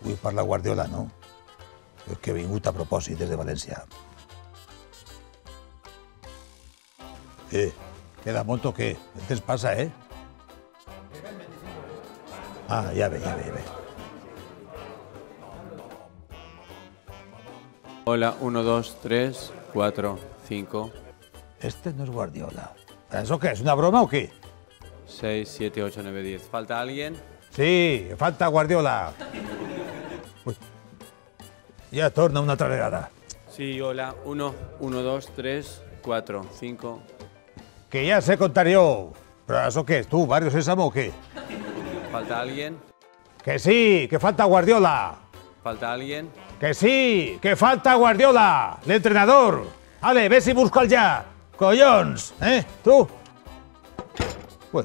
Vull parlar Guardiola, no? És que he vingut a propòsit des de València. Queda molt o què? El temps passa, eh? Ah, ja ve. Hola, 1, 2, 3, 4, 5, Este no es Guardiola. ¿Eso qué? ¿Es una broma o qué? 6, 7, 8, 9, 10. ¿Falta alguien? Sí, falta Guardiola. Ui. Ja torna una altra vegada. Sí, hola, 1, 2, 3, 4, 5. Que ja sé contar jo. Però això què és, tu, Barrio Sésamo o què? ¿Falta alguien? Que sí, que falta Guardiola. ¿Falta alguien? Que sí, que falta Guardiola, l'entrenador. Ale, ves i busca'l ja. Collons, tu? Ui.